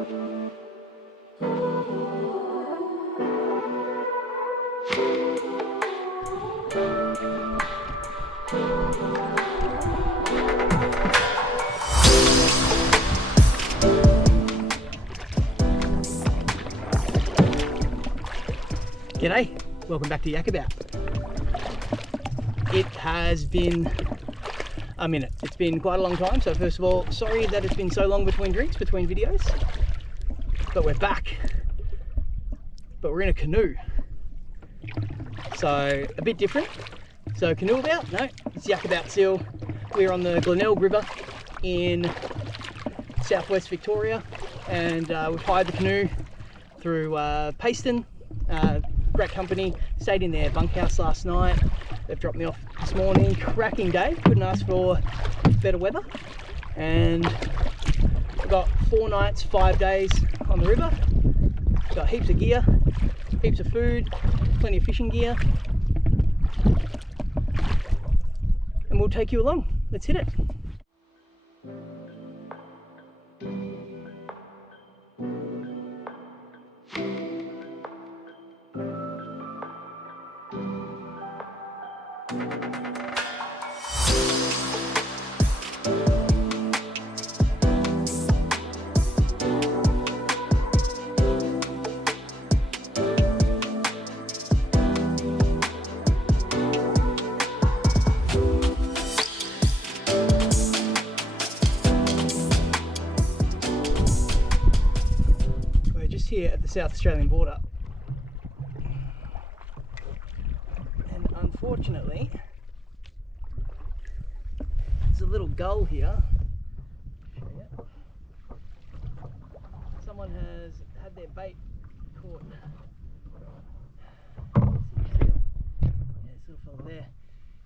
G'day, welcome back to Yakabout. It has been a minute. It's been quite a long time, so first of all, sorry that it's been so long between drinks, between videos, but we're back. But we're in a canoe, so a bit different. So canoe about? No, it's Yakabout still. We're on the Glenelg River in southwest Victoria, and we've hired the canoe through Pristine. Great company. Stayed in their bunkhouse last night. They've dropped me off this morning. Cracking day. Couldn't ask for better weather. And we've got 4 nights, 5 days on the river. Got heaps of gear, heaps of food, plenty of fishing gear. And we'll take you along. Let's hit it. Here at the South Australian border, and unfortunately there's a little gull here. Someone has had their bait caught. Yeah, this little fella there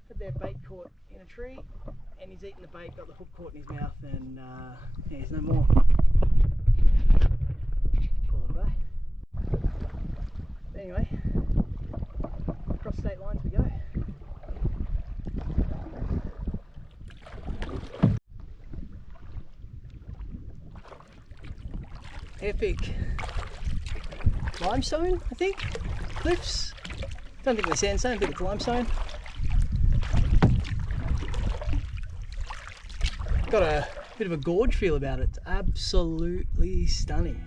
had their bait caught in a tree, and he's eaten the bait, got the hook caught in his mouth, and yeah, he's no more. Anyway, across state lines we go. Epic limestone, I think. Cliffs. Don't think they're sandstone, I think it's limestone. Got a bit of a gorge feel about it. It's absolutely stunning.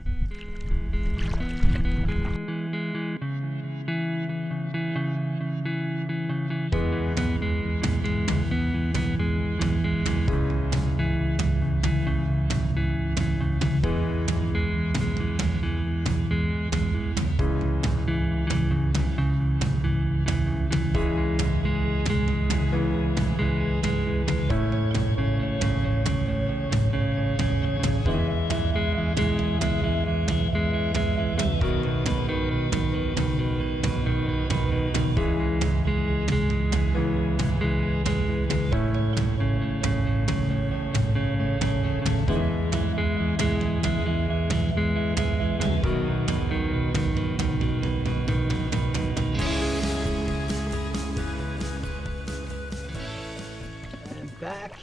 Back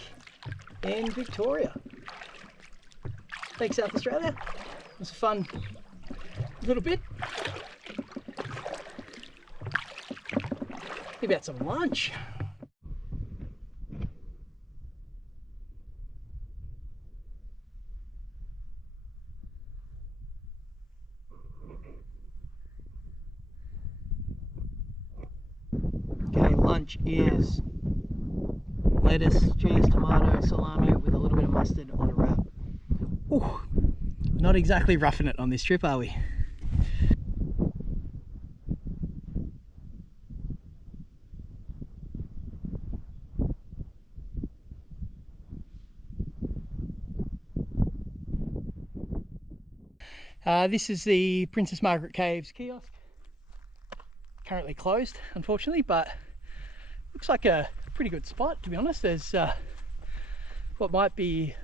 in Victoria. Thanks, South Australia. It was a fun little bit. Think about some lunch. Okay, lunch is lettuce, cheese, tomato, salami with a little bit of mustard on a wrap. Ooh, not exactly roughing it on this trip, are we? This is the Princess Margaret Caves kiosk. Currently closed, unfortunately, but looks like a pretty good spot, to be honest. There's what might be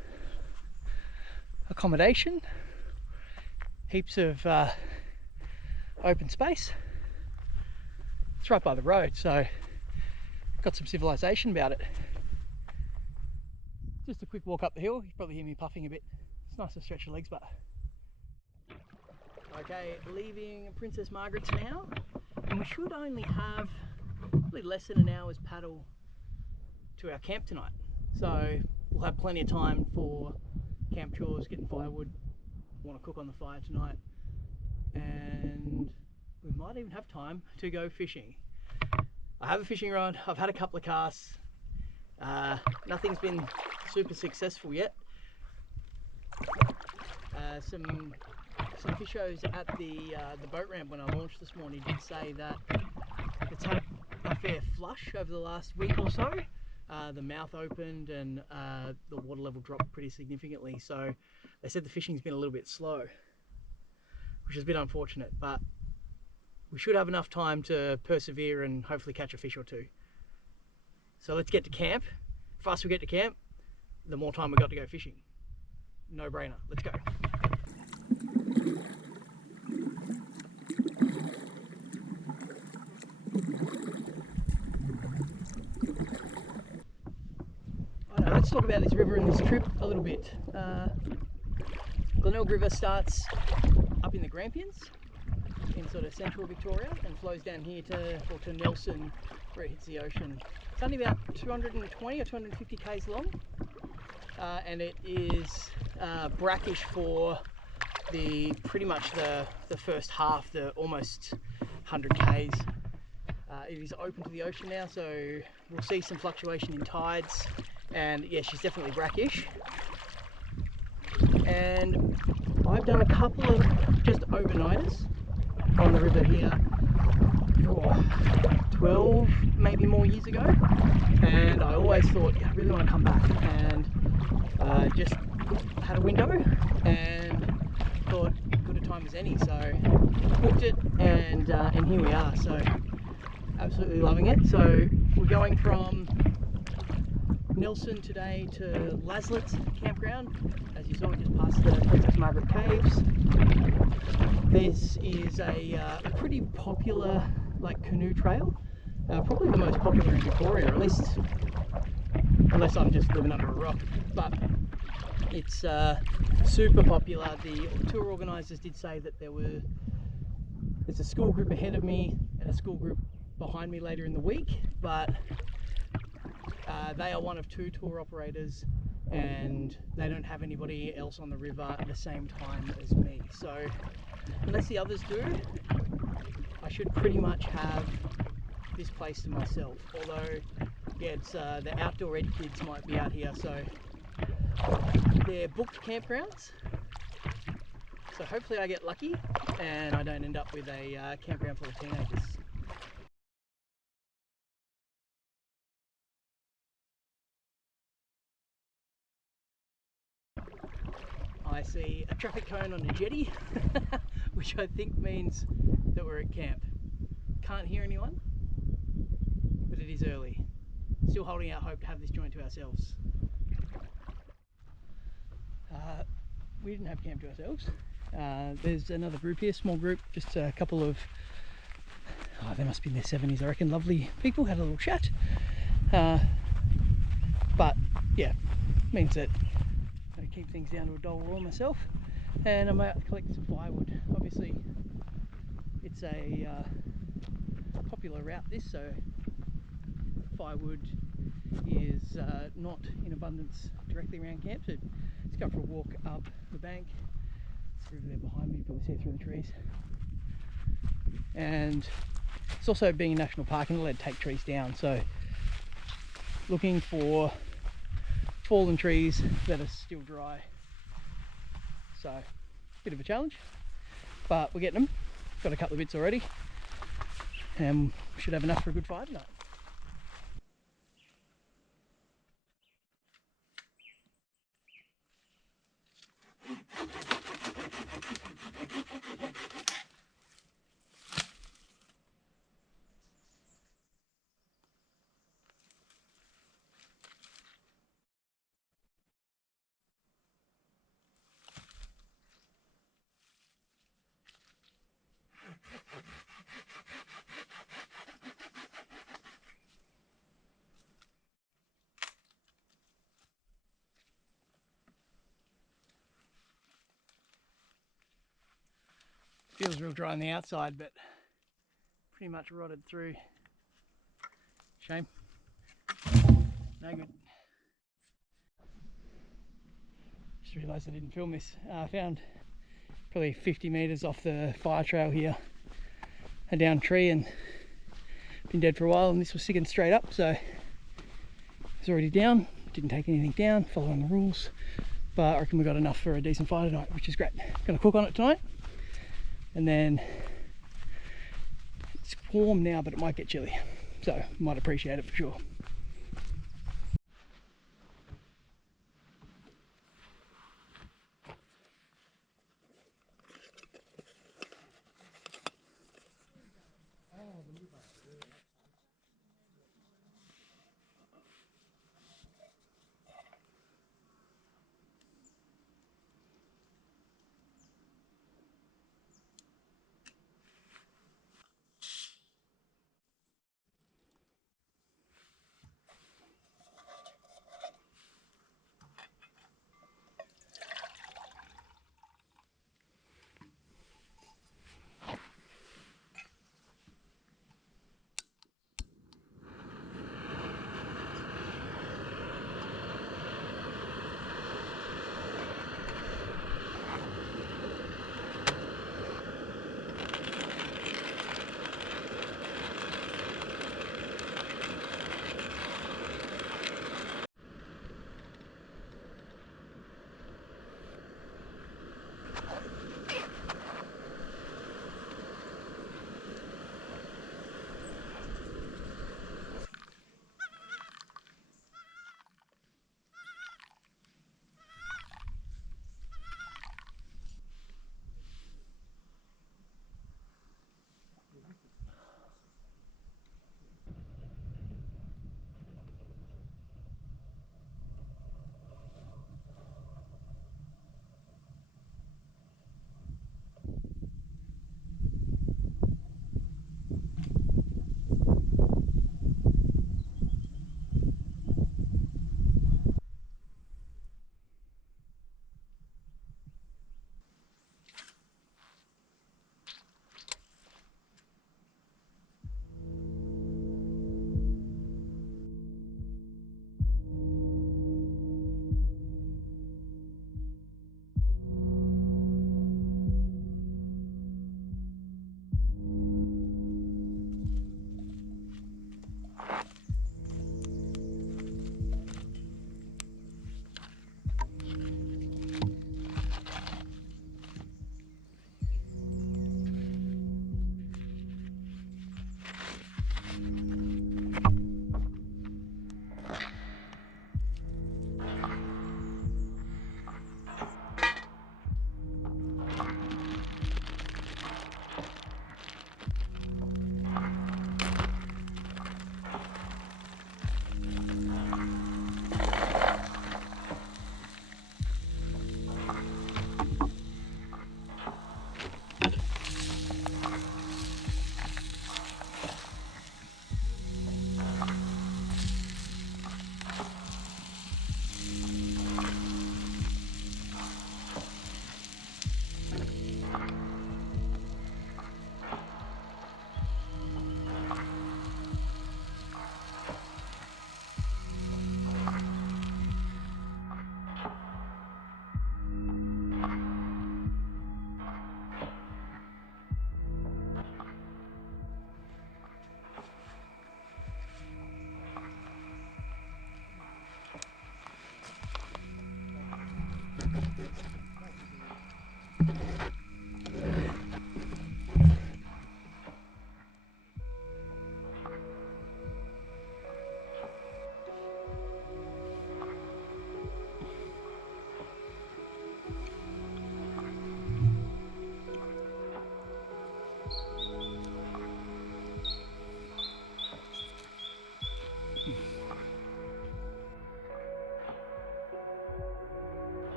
accommodation, heaps of open space. It's right by the road, so got some civilization about it. Just a quick walk up the hill. You can probably hear me puffing a bit. It's nice to stretch your legs, but Okay, leaving Princess Margaret's now, and we should only have probably less than an hour's paddle to our camp tonight. So we'll have plenty of time for camp chores, getting firewood, want to cook on the fire tonight, and we might even have time to go fishing. I have a fishing rod, I've had a couple of casts, nothing's been super successful yet. Some fishers at the boat ramp when I launched this morning did say that it's had a fair flush over the last week or so. The mouth opened and the water level dropped pretty significantly, so they said the fishing's been a little bit slow, which is a bit unfortunate, but we should have enough time to persevere and hopefully catch a fish or two. So let's get to camp. The faster we get to camp, the more time we've got to go fishing. No brainer, let's go. Let's talk about this river and this trip a little bit. Glenelg River starts up in the Grampians in sort of central Victoria and flows down here to Nelson where it hits the ocean. It's only about 220 or 250 k's long, and it is brackish for pretty much the first half, the almost 100 k's. It is open to the ocean now, so we'll see some fluctuation in tides, and yeah, she's definitely brackish. And I've done a couple of just overnighters on the river here, 12 maybe more years ago, and I always thought, yeah, I really want to come back, and just had a window and thought good a time as any, so booked it, and here we are. So absolutely loving it. So we're going from Nelson today to Laslet campground. As you saw, we just passed the Princess Margaret Caves. This is a pretty popular canoe trail, probably the most popular in Victoria, at least, unless I'm just living under a rock, but it's super popular. The tour organisers did say that there's a school group ahead of me and a school group behind me later in the week, but they are one of two tour operators and they don't have anybody else on the river at the same time as me. So unless the others do, I should pretty much have this place to myself. Although, yeah, it's the outdoor ed kids might be out here, so they're booked campgrounds. So hopefully I get lucky and I don't end up with a campground full of teenagers. I see a traffic cone on the jetty, which I think means that we're at camp. Can't hear anyone, but it is early. Still holding out hope to have this joint to ourselves. We didn't have camp to ourselves. There's another group here, small group, just a couple of, they must be in their 70s I reckon, lovely people, had a little chat. But yeah, means that I keep things down to a $1 myself, and I'm out collecting some firewood. Obviously it's a popular route this, so firewood is not in abundance directly around camp, so let's go for a walk up the bank. It's the river there behind me, you probably see it through the trees. And it's also being a national park and allowed to take trees down, so looking for fallen trees that are still dry. So bit of a challenge, but we're getting them. Got a couple of bits already and should have enough for a good fire tonight. Feels real dry on the outside, but pretty much rotted through. Shame. No good. Just realised I didn't film this. I found probably 50 metres off the fire trail here a downed tree, and been dead for a while, and this was sticking straight up, so it's already down. Didn't take anything down, following the rules, but I reckon we got enough for a decent fire tonight, which is great. Gonna cook on it tonight, and then it's warm now, but it might get chilly, so might appreciate it for sure.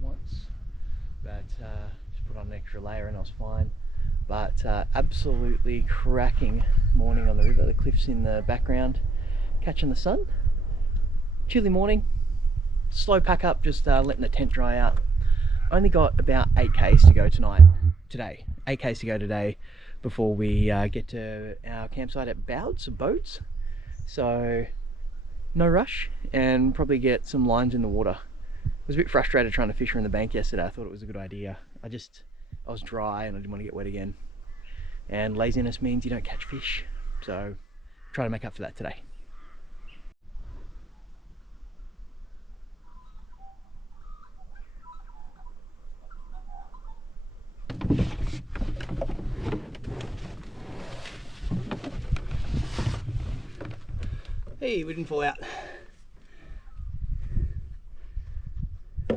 once, but just put on an extra layer and I was fine. But absolutely cracking morning on the river. The cliffs in the background, catching the sun. Chilly morning. Slow pack up, just letting the tent dry out. Only got about 8k's to go today. 8k's to go today before we get to our campsite at Bouts, boats. So no rush, and probably get some lines in the water. I was a bit frustrated trying to fish around the bank yesterday. I thought it was a good idea. I was dry and I didn't want to get wet again. And laziness means you don't catch fish. So try to make up for that today. Hey, we didn't fall out. I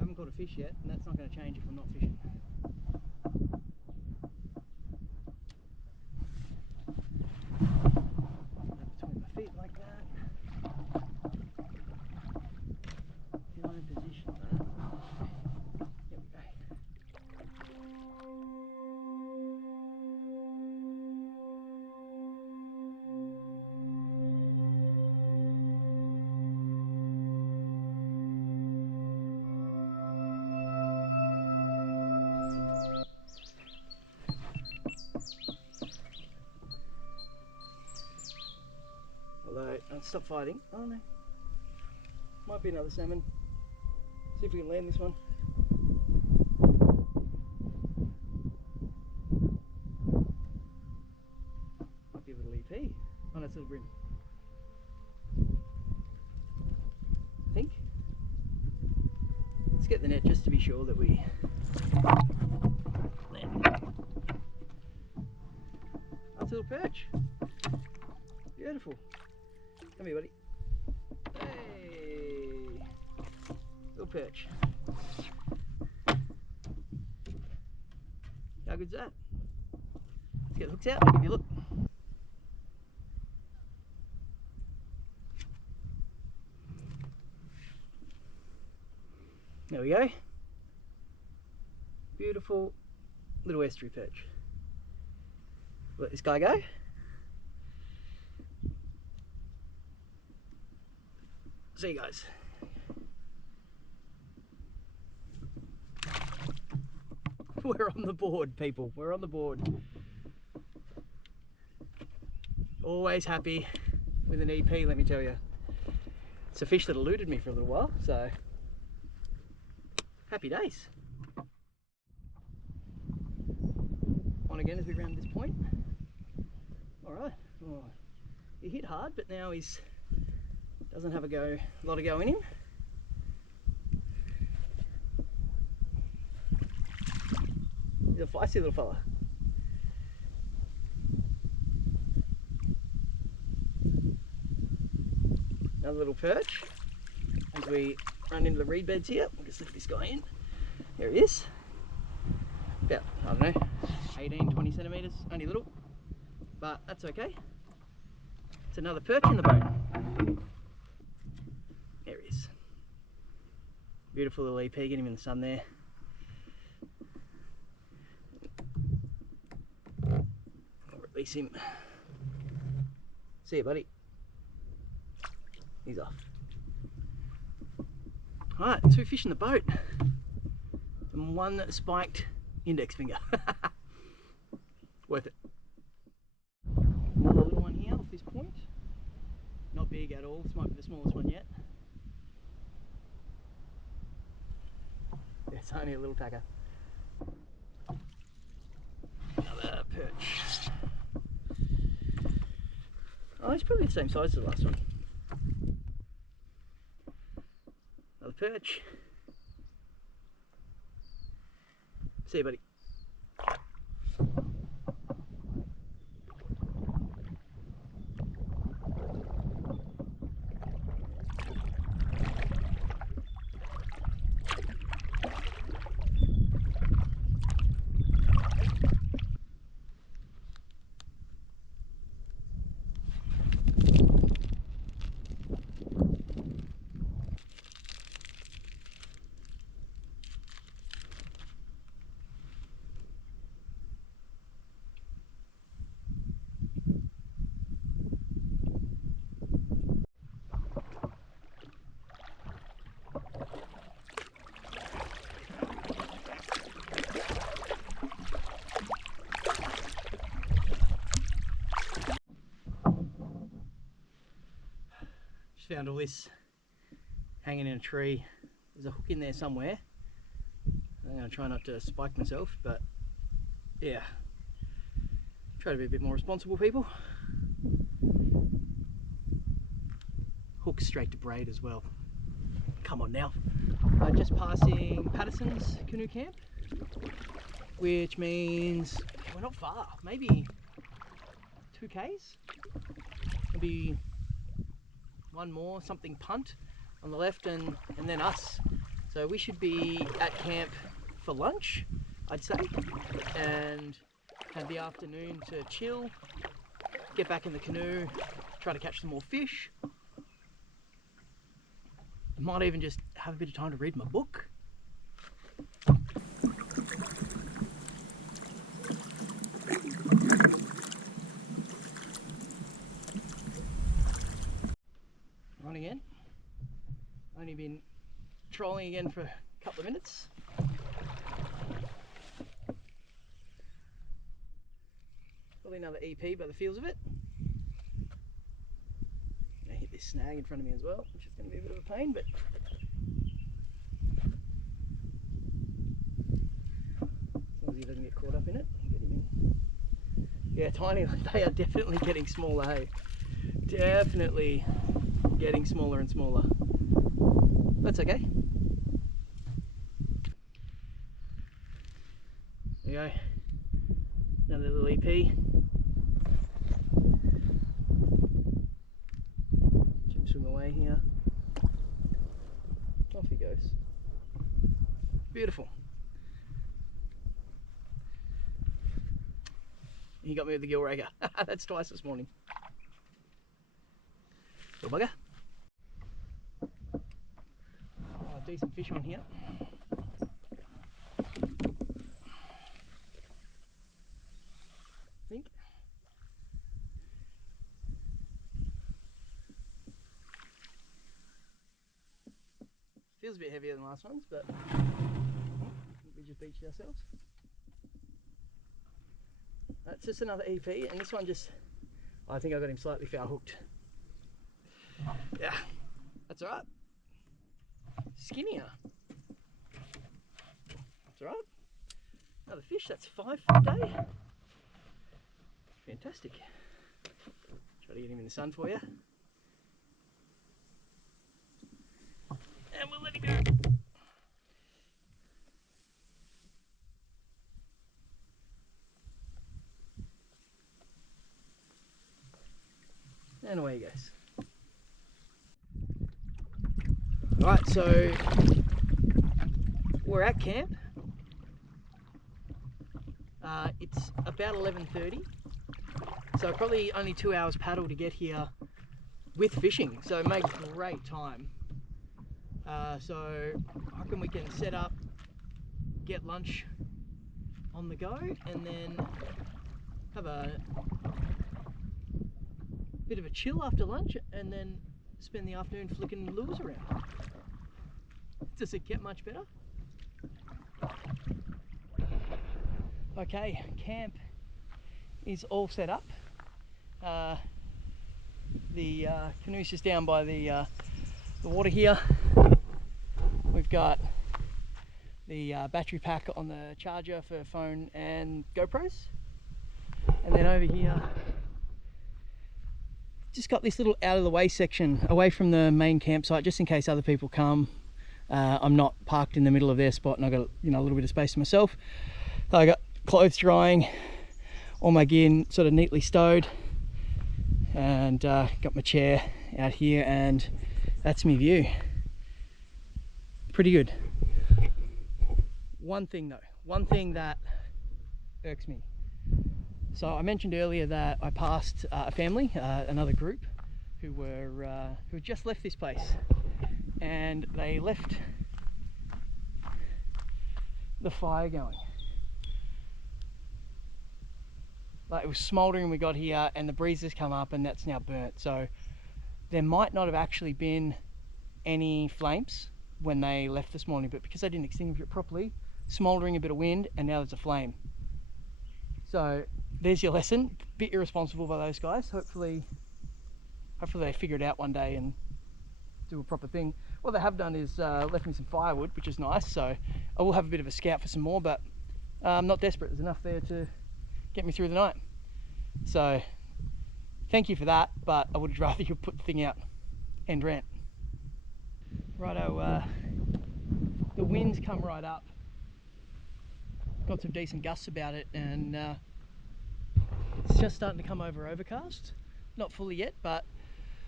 haven't caught a fish yet, and that's not going to change if I'm not fishing. Between my feet like that. Position that. Here we go. Although, I'll stop fighting. Oh no. Might be another salmon. See if we can land this one. Might be a little EP. Oh no, it's a little brim. I think. Let's get the net just to be sure that we land. That's a little perch. Beautiful. Come here, buddy. Little perch. How good's that? Let's get the hooks out and give you a look. There we go. Beautiful little estuary perch. Let this guy go. See you guys. We're on the board, people. We're on the board. Always happy with an EP, let me tell you. It's a fish that eluded me for a little while, so happy days. On again as we round this point. All right. Oh, he hit hard, but now he's doesn't have a lot of go in him. He's a feisty little fella. Another little perch. As we run into the reed beds here, we'll just lift this guy in. There he is. About, I don't know, 18, 20 centimetres, only little, but that's okay. It's another perch in the boat. There he is. Beautiful little EP, get him in the sun there. I'll release him. See you, buddy. He's off. Alright, 2 fish in the boat. And 1 spiked index finger. Worth it. Another little one here off this point. Not big at all. This might be the smallest one yet. It's only a little tacker. Another perch. Oh, it's probably the same size as the last one. Another perch. See you, buddy. found all this hanging in a tree. There's a hook in there somewhere. I'm going to try not to spike myself, but yeah, try to be a bit more responsible, people. Hook straight to braid as well. Come on now. Just passing Patterson's canoe camp, which means we're not far, maybe 2 k's, maybe one more, something punt on the left, and then us. So we should be at camp for lunch, I'd say, and have the afternoon to chill, get back in the canoe, try to catch some more fish. Might even just have a bit of time to read my book. On again. Only been trolling again for a couple of minutes. Probably another EP by the feels of it. I hit this snag in front of me as well, which is going to be a bit of a pain, but as long as he doesn't get caught up in it, I'll get him in. Yeah, tiny, they are definitely getting smaller, hey? Definitely getting smaller and smaller. That's okay. There you go. Another little EP. Swim away here. Off he goes. Beautiful. He got me with the gill ragger. That's twice this morning. Little bugger. Oh, decent fish on here. I think. Feels a bit heavier than last ones, but we just beached ourselves. That's just another EP, and this one just, I think I got him slightly foul hooked. Yeah, that's alright. Skinnier. That's alright. Another fish, that's 5 for the day. Fantastic. Try to get him in the sun for you. And we'll let him go. And away he goes. Right, so we're at camp. It's about 11:30, so probably only 2 hours paddle to get here with fishing, so it makes great time. So I reckon we can set up, get lunch on the go, and then have a bit of a chill after lunch, and then spend the afternoon flicking lures around. Does it get much better? Okay, camp is all set up. The canoe's just down by the water here. We've got the battery pack on the charger for phone and GoPros, and then over here just got this little out of the way section away from the main campsite, just in case other people come. I'm not parked in the middle of their spot, and I've got a little bit of space to myself. So I got clothes drying, all my gear sort of neatly stowed, and got my chair out here, and that's my view. Pretty good. One thing that irks me. So I mentioned earlier that I passed a family, another group, who just left this place, and they left the fire going. Like, it was smouldering when we got here, and the breeze has come up, and that's now burnt. So there might not have actually been any flames when they left this morning, but because they didn't extinguish it properly, smouldering, a bit of wind, and now there's a flame. So there's your lesson. Bit irresponsible by those guys. Hopefully they figure it out one day and do a proper thing. What they have done is left me some firewood, which is nice, so I will have a bit of a scout for some more, but I'm not desperate. There's enough there to get me through the night. So thank you for that, but I would rather you put the thing out. End rant. Righto, the wind's come right up. Got some decent gusts about it, and it's just starting to come over overcast. Not fully yet, but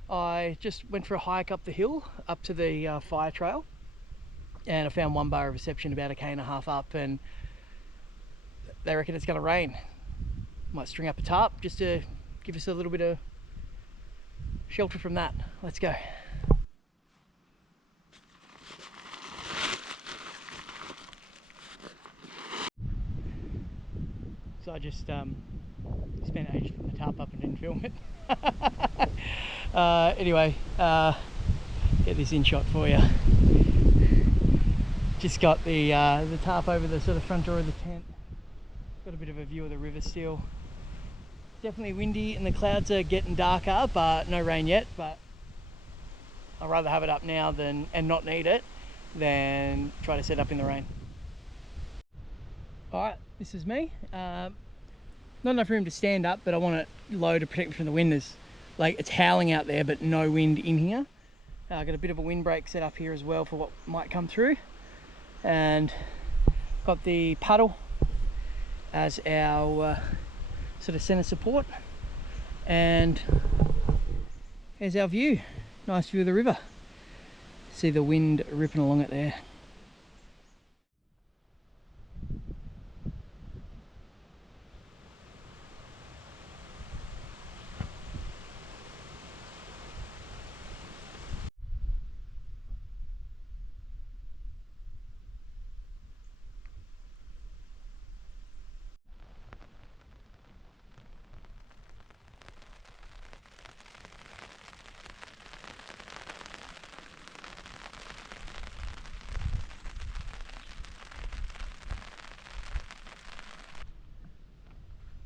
I just went for a hike up the hill, up to the fire trail, and I found one bar of reception about 1.5 k's up, and they reckon it's going to rain. Might string up a tarp just to give us a little bit of shelter from that. Let's go. So I just spent ages putting the tarp up and didn't film it. Anyway, get this in shot for you. Just got the tarp over the sort of front door of the tent. Got a bit of a view of the river still. Definitely windy and the clouds are getting darker, but no rain yet. But I'd rather have it up now and not need it than try to set up in the rain. All right, this is me. Not enough room to stand up, but I want it low to protect me from the wind. Like, it's howling out there, but no wind in here. I've got a bit of a windbreak set up here as well for what might come through, and got the paddle as our sort of center support, and here's our view. Nice view of the river. See the wind ripping along it there.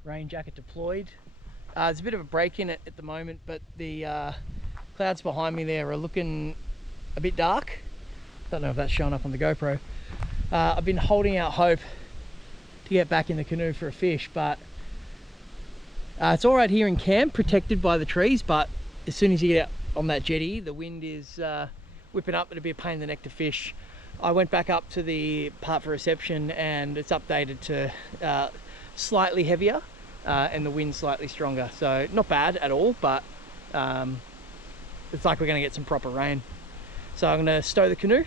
Rain jacket deployed. There's a bit of a break in it at the moment, but the clouds behind me there are looking a bit dark. Don't know if that's showing up on the GoPro. I've been holding out hope to get back in the canoe for a fish, but it's all right here in camp, protected by the trees, but as soon as you get out on that jetty, the wind is whipping up. It'll be a pain in the neck to fish. I went back up to the part for reception and it's updated to slightly heavier and the wind slightly stronger, so not bad at all, but it's like we're going to get some proper rain. So I'm going to stow the canoe,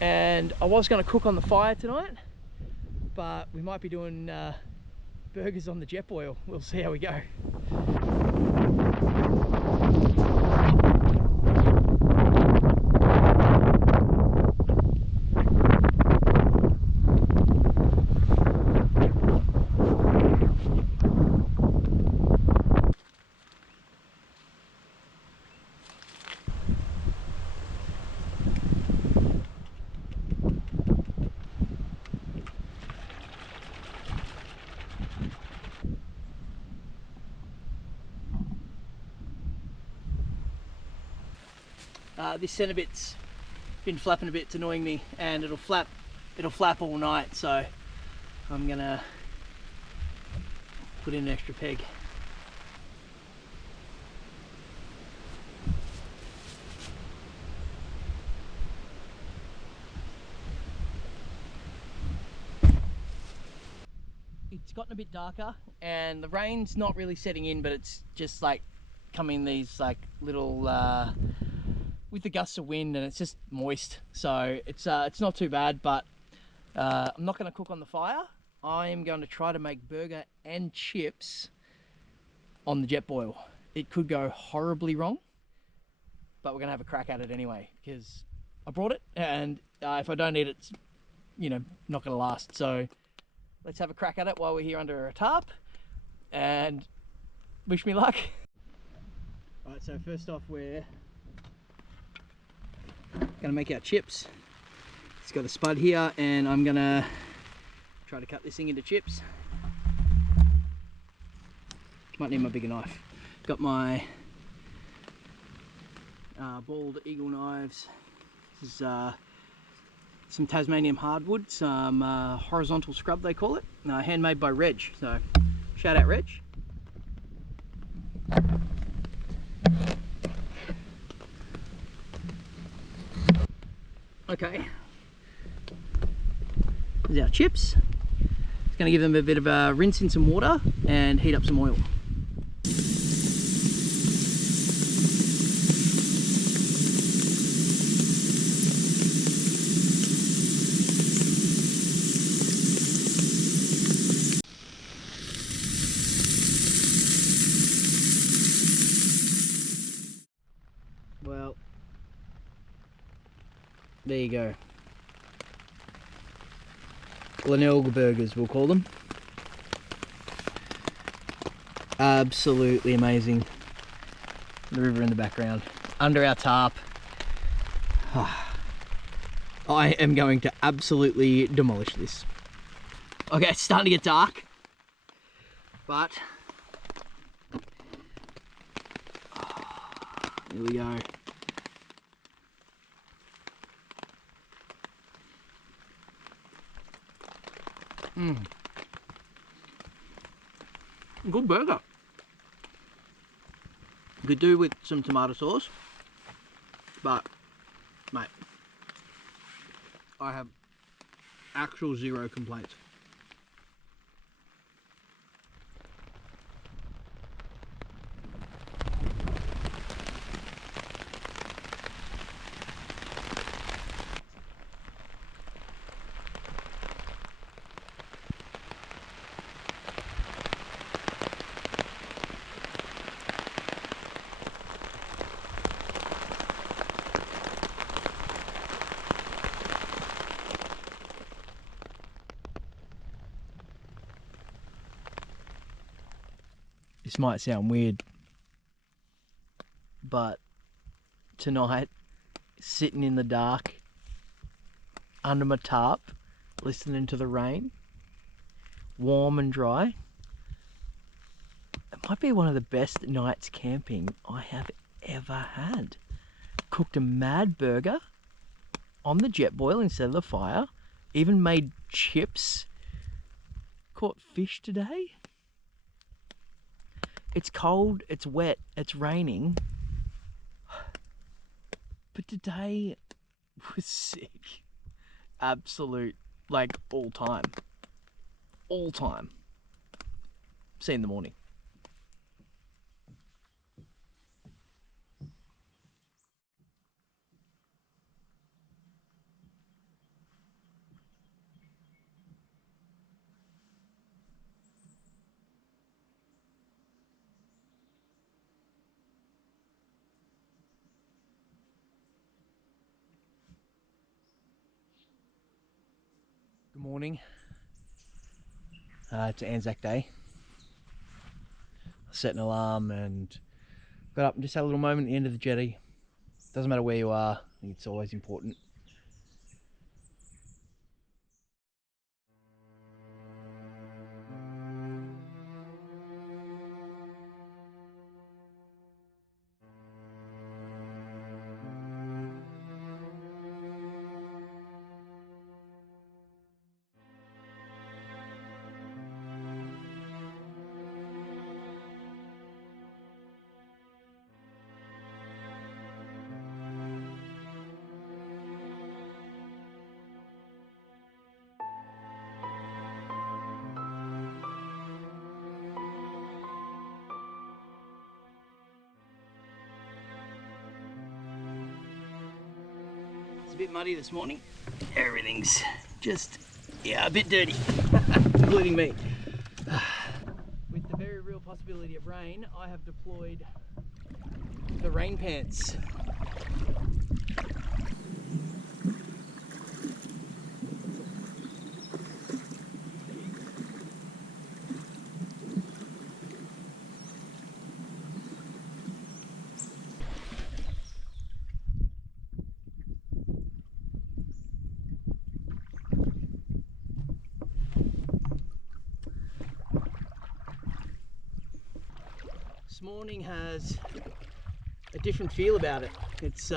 and I was going to cook on the fire tonight, but we might be doing burgers on the jet boil. We'll see how we go. This center bit's been flapping a bit, it's annoying me, and it'll flap all night, so I'm gonna put in an extra peg. It's gotten a bit darker and the rain's not really setting in, but it's just like coming these like little with the gusts of wind, and it's just moist, so it's not too bad. But I'm not going to cook on the fire. I am going to try to make burger and chips on the jet boil. It could go horribly wrong, but we're going to have a crack at it anyway, because I brought it, and if I don't eat it, it's, you know, not going to last. So let's have a crack at it while we're here under a tarp, and wish me luck. Alright, so first off, we're gonna make our chips. It's got a spud here, and I'm gonna try to cut this thing into chips. Might need my bigger knife. Got my bald eagle knives. This is some Tasmanian hardwood, some horizontal scrub they call it, handmade by Reg, so shout out Reg. Okay, there's our chips. It's going to give them a bit of a rinse in some water and heat up some oil. Well, there you go. Glenelg burgers, we'll call them. Absolutely amazing. The river in the background, under our tarp. I am going to absolutely demolish this. Okay, it's starting to get dark, but here we go. Good burger. Could do with some tomato sauce, but mate, I have actual zero complaints. This might sound weird, but tonight, sitting in the dark, under my tarp, listening to the rain, warm and dry, it might be one of the best nights camping I have ever had. Cooked a mad burger on the jet boil instead of the fire, even made chips, caught fish today. It's cold, it's wet, it's raining, but today was sick. Absolute, like, all time. All time. See you in the morning. Good morning. It's Anzac Day. I set an alarm and got up and just had a little moment at the end of the jetty. Doesn't matter where you are, I think it's always important. It's a bit muddy this morning. Everything's just, yeah, a bit dirty, including me. With the very real possibility of rain, I have deployed the rain pants. This morning has a different feel about it. It's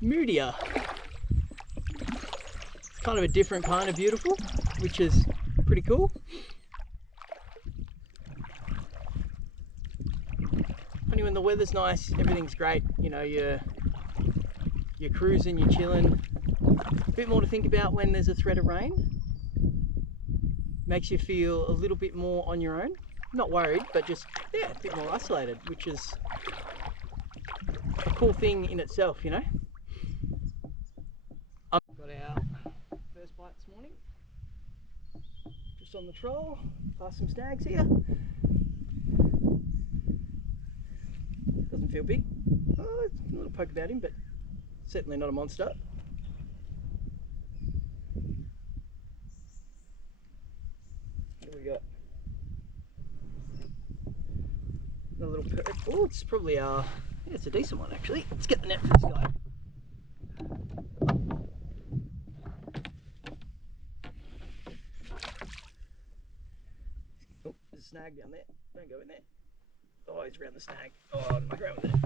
moodier. It's kind of a different kind of beautiful, which is pretty cool. Only when the weather's nice, everything's great. You know, you're cruising, you're chilling. A bit more to think about when there's a threat of rain. Makes you feel a little bit more on your own. Not worried, but just, yeah, a bit more isolated, which is a cool thing in itself, you know. Got our first bite this morning. Just on the troll, past some snags here. Doesn't feel big. Oh, it's a little poke about him, but certainly not a monster. What do we got? Another little perch. Oh, it's probably yeah, it's a decent one actually. Let's get the net for this guy. Oh, there's a snag down there. Don't go in there. Oh, he's around the snag. Oh, I'm muck around with it.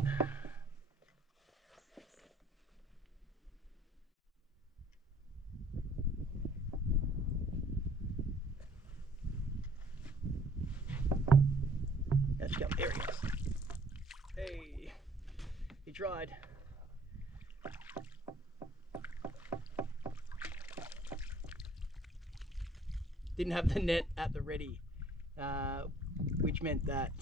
Let's go. There he is. Hey, he tried. Didn't have the net at the ready, which meant that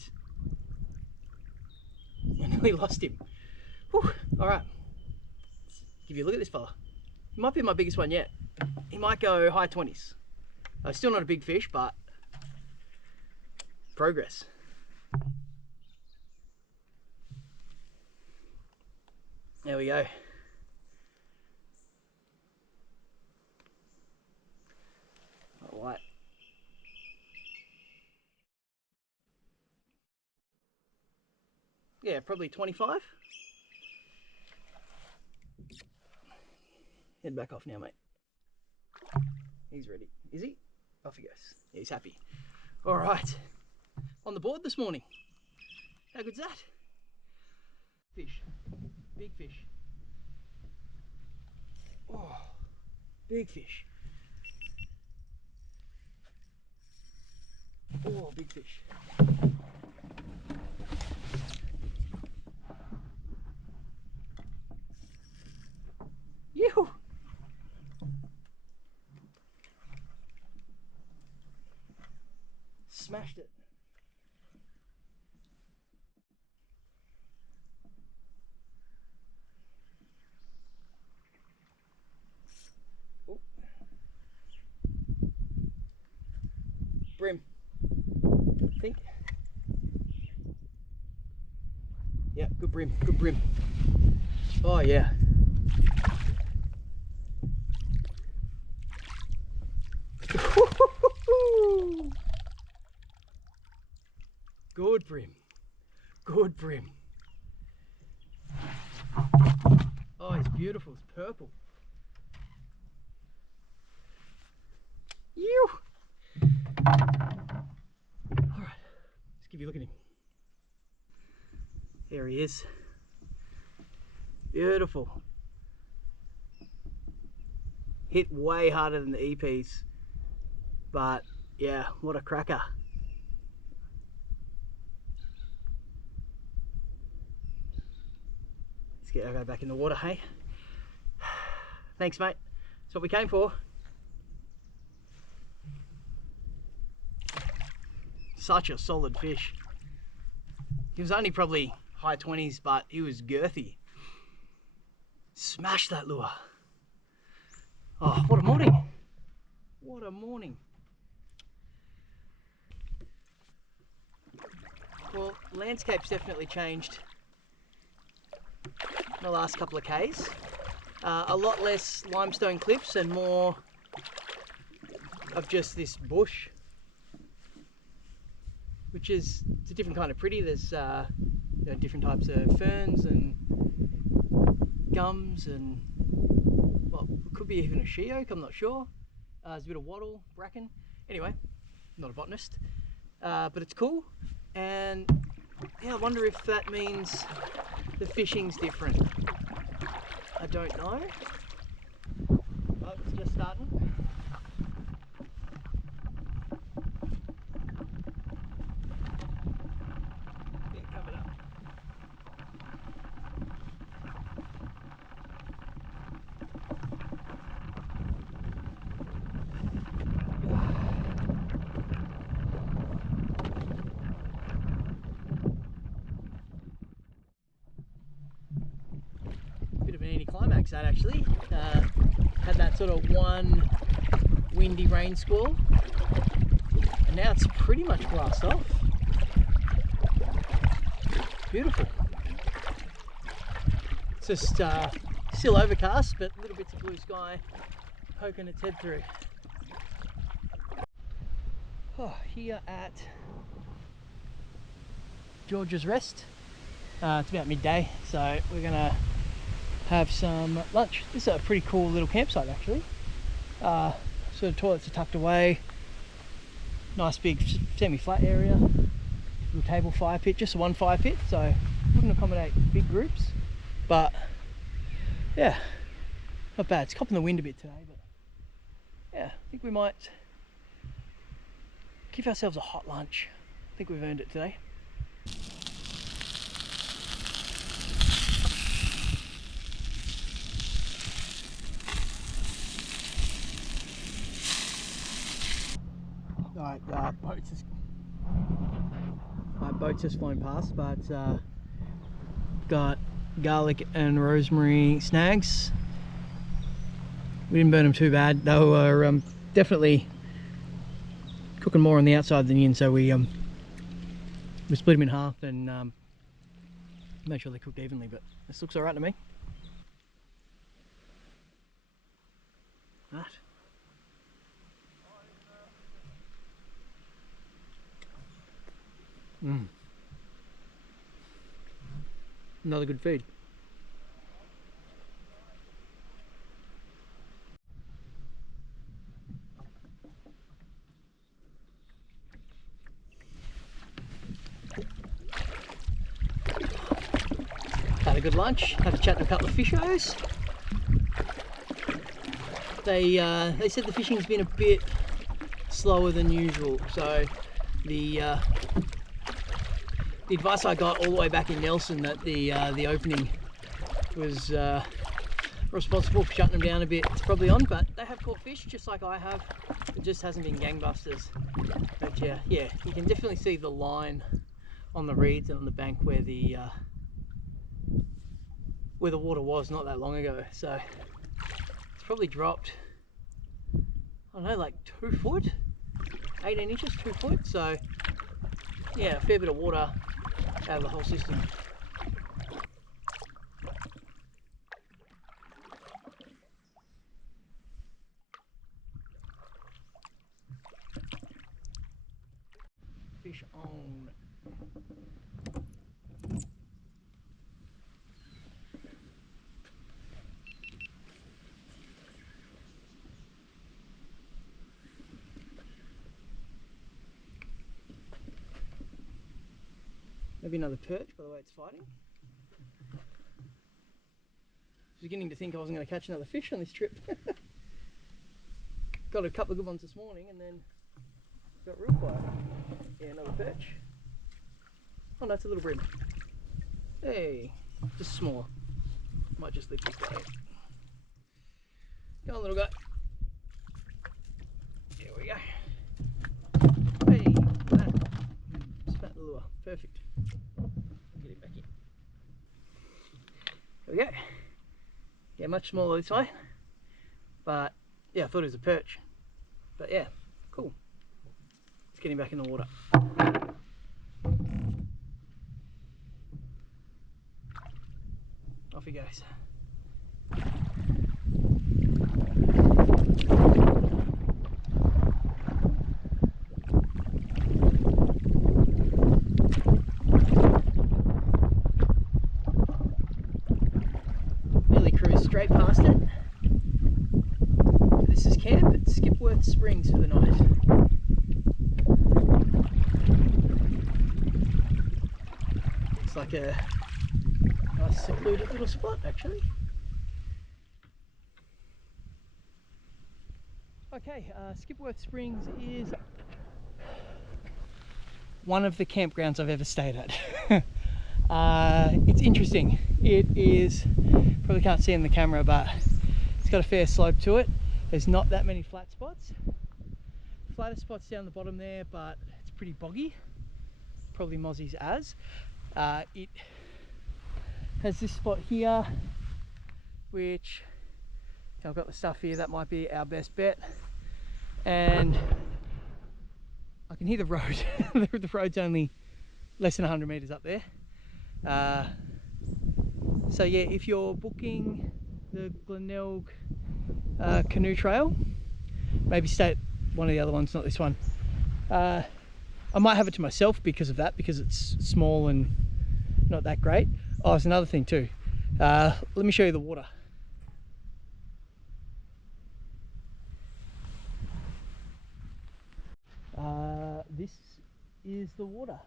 I nearly lost him. Whew. All right, let's give you a look at this fella. He might be my biggest one yet. He might go high 20s. Still not a big fish, but progress. There we go. All right. Yeah, probably 25. Head back off now, mate. He's ready. Is he? Off he goes. Yeah, he's happy. All right. On the board this morning. How good's that? Fish. Big fish. Oh, big fish. Oh, big fish. Yoo-hoo. Smashed it. Oh. Brim, I think. Yeah, good brim, good brim. Oh yeah. Good brim, good brim. Oh, it's beautiful, it's purple. You. All right, let's give you a look at him. There he is. Beautiful. Hit way harder than the EPs, but yeah, what a cracker. I'll go back in the water, hey? Thanks, mate. That's what we came for. Such a solid fish. He was only probably high 20s, but he was girthy. Smash that lure. Oh, what a morning. What a morning. Well, landscape's definitely changed in the last couple of Ks. A lot less limestone cliffs and more of just this bush, which is, it's a different kind of pretty. There's you know, different types of ferns and gums and, well, it could be even a she oak, I'm not sure. There's a bit of wattle, bracken. Anyway, not a botanist, but it's cool. And Yeah, I wonder if that means the fishing's different. I don't know. Oh, it's just starting. Yeah, covered up. Bit of an anticlimax that actually. Had that sort of one windy rain squall, and now it's pretty much glassed off. Beautiful. It's just still overcast, but little bits of blue sky poking its head through. Oh, here at George's Rest. It's about midday, so we're gonna have some lunch. This is a pretty cool little campsite actually. Sort of toilets are tucked away. Nice big semi-flat area. Little table fire pit, just one fire pit, so wouldn't accommodate big groups. But yeah, not bad. It's copping the wind a bit today, but yeah, I think we might give ourselves a hot lunch. I think we've earned it today. Alright, boat's just flown past, but got garlic and rosemary snags. We didn't burn them too bad. They were definitely cooking more on the outside than the in, so we split them in half and made sure they cooked evenly, but this looks alright to me. Right. Another good feed. Had a good lunch, had a chat to a couple of fishers. They said the fishing's been a bit slower than usual, so the advice I got all the way back in Nelson that the opening was responsible for shutting them down a bit. It's probably on, but they have caught fish just like I have. It just hasn't been gangbusters. But yeah, you can definitely see the line on the reeds and on the bank where the water was not that long ago. So it's probably dropped, I don't know, like 2 foot, 18 inches, 2 foot. So yeah, a fair bit of water out of the whole system. Fish on. Maybe another perch by the way it's fighting. I was beginning to think I wasn't going to catch another fish on this trip. Got a couple of good ones this morning and then got real quiet. Yeah, another perch. Oh no, it's a little bream. Hey, just small. Might just lift this guy. Come on little guy. There we go. Hey, look at that. Spat the lure. Perfect. Get him back in. There we go. Yeah, much smaller this way. But yeah, I thought it was a perch. But yeah, cool. Let's get him back in the water. Off he goes. Straight past it. This is camp at Skipworth Springs for the night. Looks like a nice secluded little spot actually. Okay, Skipworth Springs is one of the campgrounds I've ever stayed at. It's interesting. It is, probably can't see in the camera, but it's got a fair slope to it. There's not that many flat spots. Flatter spots down the bottom there, but it's pretty boggy. Probably Mozzie's as. It has this spot here, which I've got the stuff here, that might be our best bet. And I can hear the road. The road's only less than 100 meters up there. So yeah, if you're booking the Glenelg canoe trail, maybe stay at one of the other ones, not this one. I might have it to myself because of that, because it's small and not that great. Oh, there's another thing too. Let me show you the water. This is the water.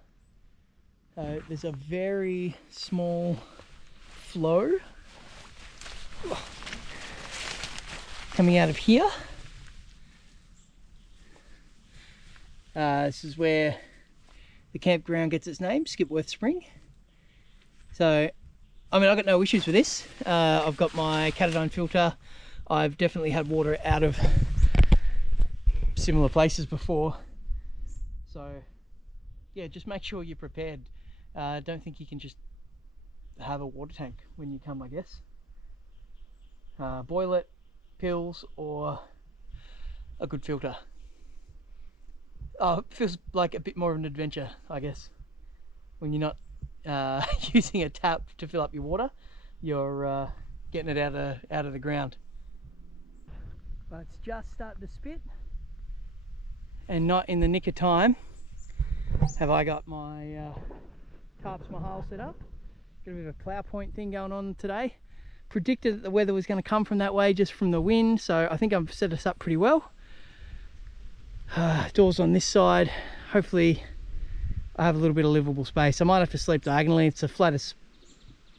There's a very small flow coming out of here. This is where the campground gets its name, Skipworth Spring. So, I mean, I've got no issues with this. I've got my Catadine filter. I've definitely had water out of similar places before. So, yeah, just make sure you're prepared. Don't think you can just have a water tank when you come, I guess. Boil it, pills, or a good filter. Oh, it feels like a bit more of an adventure, I guess. When you're not using a tap to fill up your water, you're getting it out of the ground. But it's just starting to spit, and not in the nick of time have I got my tarps mahal set up. Got a bit of a plough point thing going on today. Predicted that the weather was going to come from that way, just from the wind, so I think I've set us up pretty well. Doors on this side. Hopefully I have a little bit of livable space. I might have to sleep diagonally. It's the flattest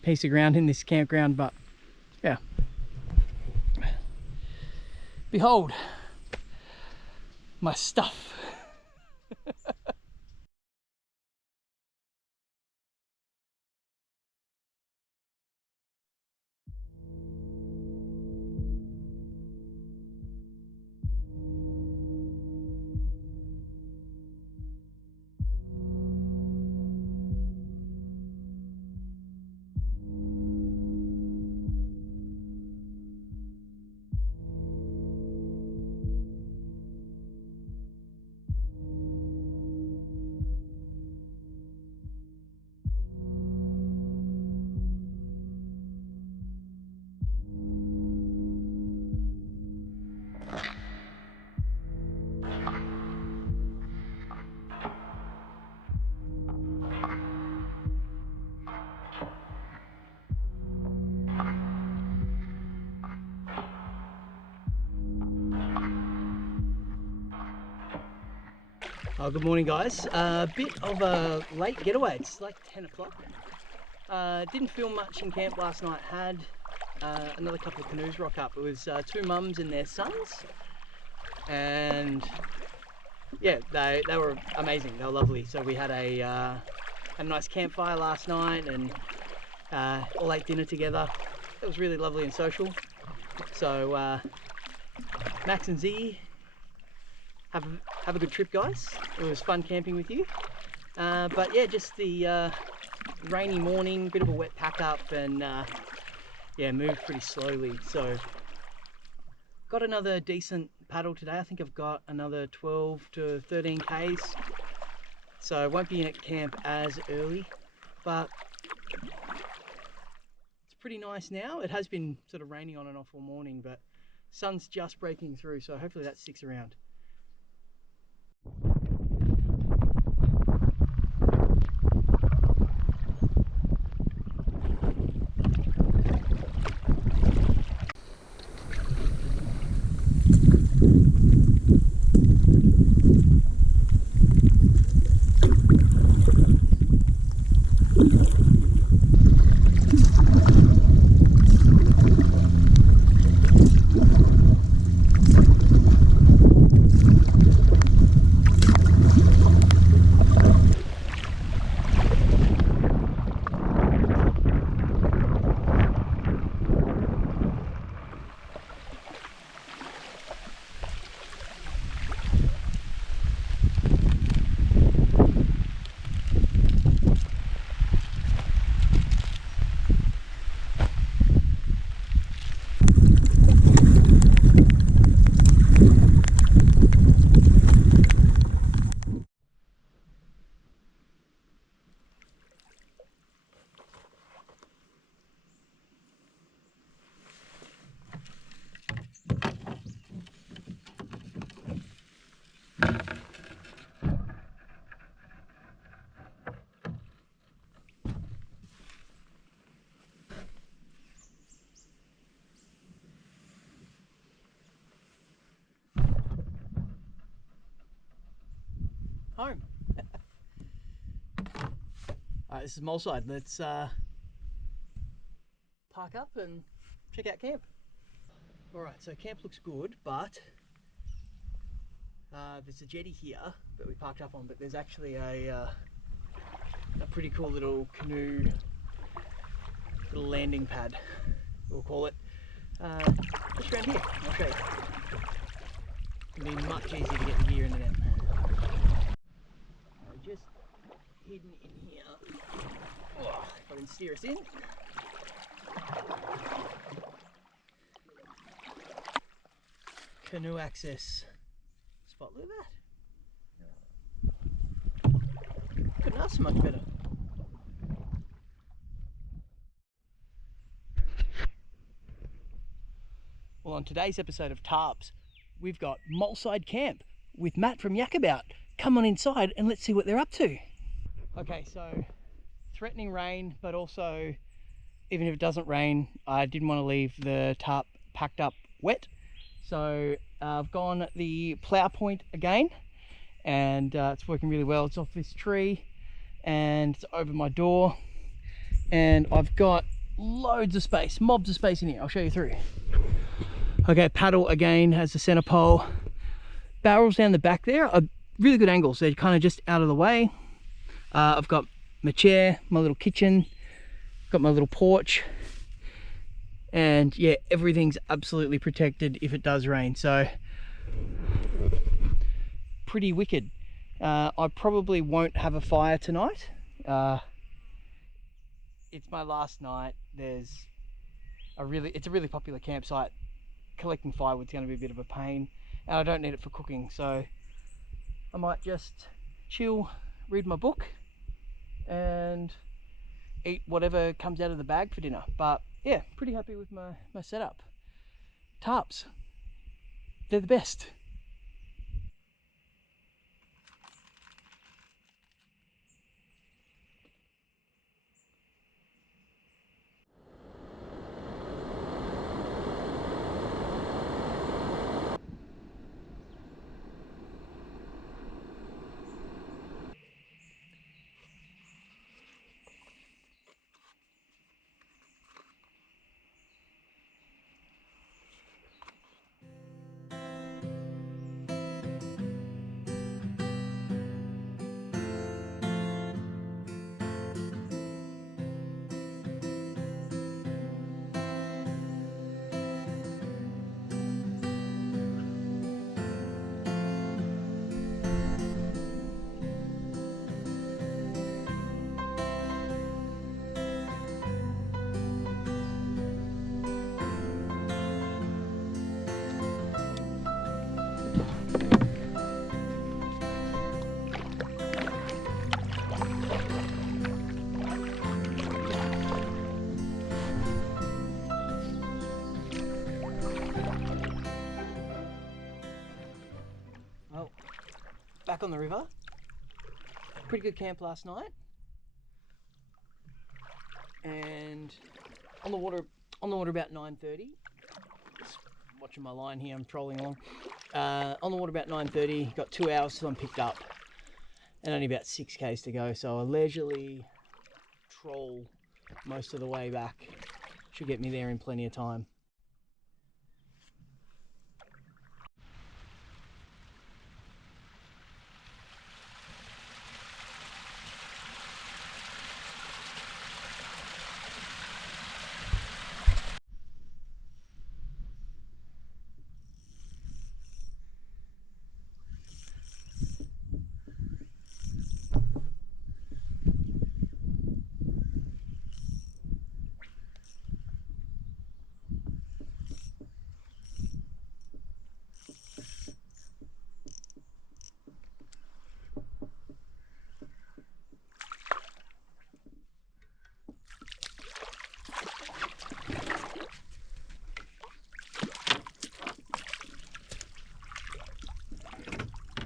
piece of ground in this campground, but yeah. Behold my stuff. Oh, good morning, guys. A bit of a late getaway. It's like 10 o'clock. Didn't film much in camp last night. Had another couple of canoes rock up. It was two mums and their sons, and yeah, they were amazing. They were lovely. So we had a nice campfire last night, and all ate dinner together. It was really lovely and social. So Max and Z, have a good trip, guys. It was fun camping with you. But yeah, just the rainy morning, bit of a wet pack up, and yeah, moved pretty slowly. So got another decent paddle today. I think I've got another 12 to 13 Ks. So I won't be in at camp as early, but it's pretty nice now. It has been sort of raining on and off all morning, but sun's just breaking through, so hopefully that sticks around. home. Alright, this is Moleside. Let's park up and check out camp. Alright, so camp looks good, but there's a jetty here that we parked up on, but there's actually a pretty cool little canoe, little landing pad, we'll call it, just around here. I'll show you. It'll be much easier to get the gear in and out. Just hidden in here. Oh, if I can steer us in. Canoe access spot. Look at that. Couldn't ask for much better. Well, on today's episode of Tarps, we've got Moleside Camp with Matt from Yakabout. Come on inside and let's see what they're up to. Okay, so threatening rain, but also even if it doesn't rain, I didn't want to leave the tarp packed up wet. So I've gone the plough point again, and it's working really well. It's off this tree and it's over my door, and I've got loads of space, mobs of space in here. I'll show you through. Okay, paddle again has the center pole. Barrels down the back there are really good angles. They're kind of just out of the way. I've got my chair, my little kitchen, got my little porch, and yeah, everything's absolutely protected if it does rain. So pretty wicked. I probably won't have a fire tonight. It's my last night. It's a really popular campsite. Collecting firewood's going to be a bit of a pain, and I don't need it for cooking, so I might just chill, read my book, and eat whatever comes out of the bag for dinner. But yeah, pretty happy with my setup. Tarps, they're the best. Back on the river. Pretty good camp last night, and on the water about 9:30. Just watching my line here, I'm trolling along. On the water about 9:30. Got 2 hours till I'm picked up, and only about 6 k's to go. So a leisurely troll most of the way back should get me there in plenty of time.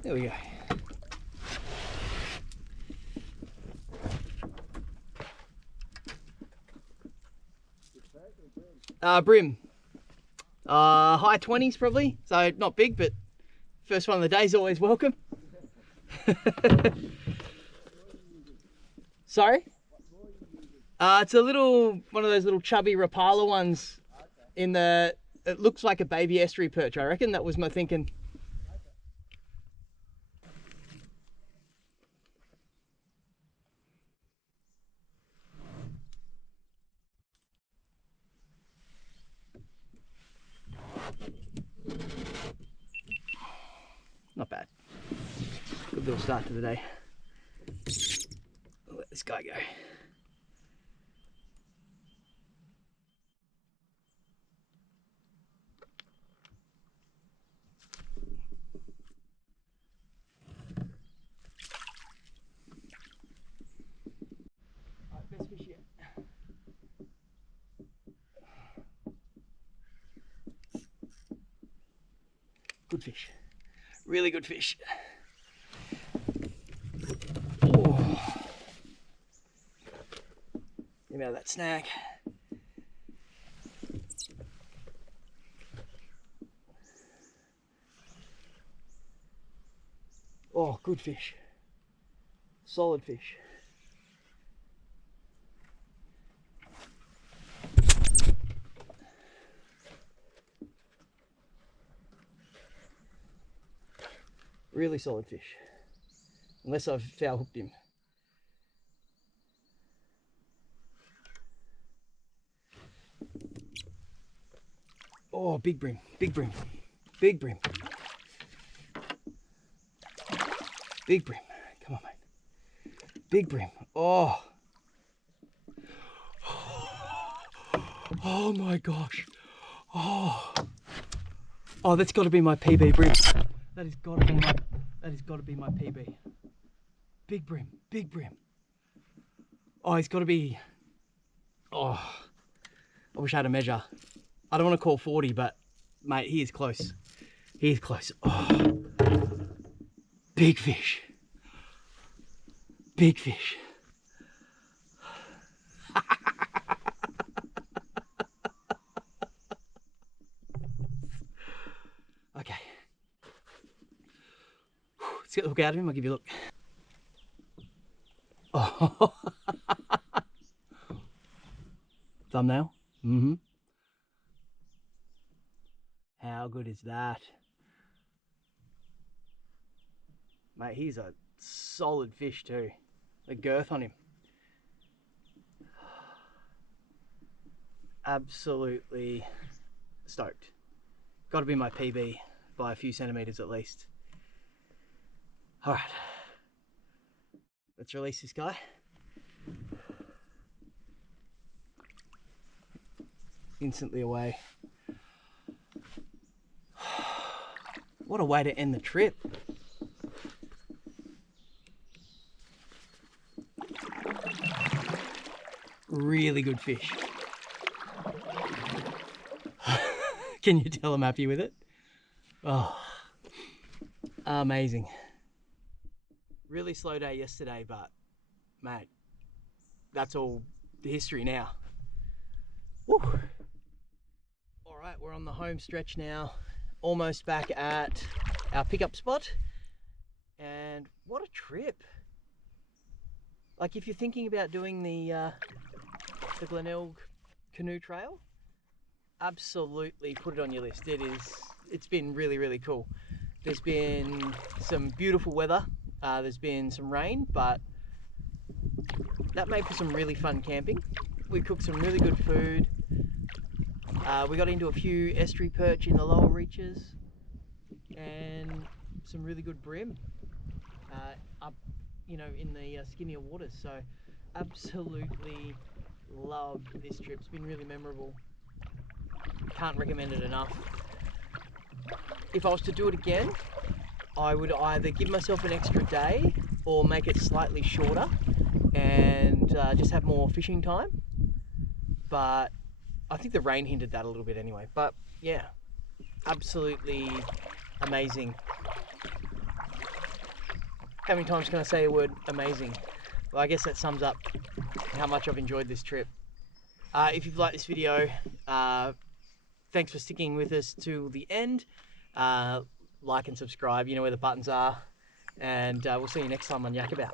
There we go. Brim. High 20s probably, so not big, but first one of the day is always welcome. Sorry? It's a one of those little chubby Rapala ones in the, it looks like a baby estuary perch, I reckon. That was my thinking. Not bad. Good little start to the day. I'll let this guy go. Alright, best fish yet. Good fish. Really good fish. Oh. Get him out of that snag. Oh, good fish. Solid fish. Really solid fish. Unless I've foul hooked him. Oh, big brim, big brim, big brim. Big brim. Come on, mate. Big brim. Oh. Oh my gosh. Oh. Oh, that's got to be my PB brim. That has got to be my PB. Big brim, big brim. Oh, he's got to be. Oh, I wish I had a measure. I don't want to call 40, but mate, he is close. He is close. Oh, big fish. Big fish. Okay. Let's get the hook out of him. I'll give you a look. Oh. Thumbnail. Mm-hmm. How good is that? Mate, he's a solid fish too. The girth on him. Absolutely stoked. Got to be my PB by a few centimeters at least. All right, let's release this guy. Instantly away. What a way to end the trip. Really good fish. Can you tell I'm happy with it? Oh, amazing. Really slow day yesterday, but mate, that's all the history now. Woo. All right, we're on the home stretch now, almost back at our pickup spot, and what a trip. Like, if you're thinking about doing the Glenelg canoe trail, absolutely put it on your list. It's been really, really cool. There's been some beautiful weather, there's been some rain, but that made for some really fun camping. We cooked some really good food. We got into a few estuary perch in the lower reaches and some really good brim up, you know, in the skinnier waters. So absolutely loved this trip. It's been really memorable. Can't recommend it enough. If I was to do it again, I would either give myself an extra day or make it slightly shorter and just have more fishing time. But I think the rain hindered that a little bit anyway. But yeah, absolutely amazing. How many times can I say the word amazing? Well, I guess that sums up how much I've enjoyed this trip. If you've liked this video, thanks for sticking with us to the end. Like and subscribe, you know where the buttons are. and we'll see you next time on Yakabout.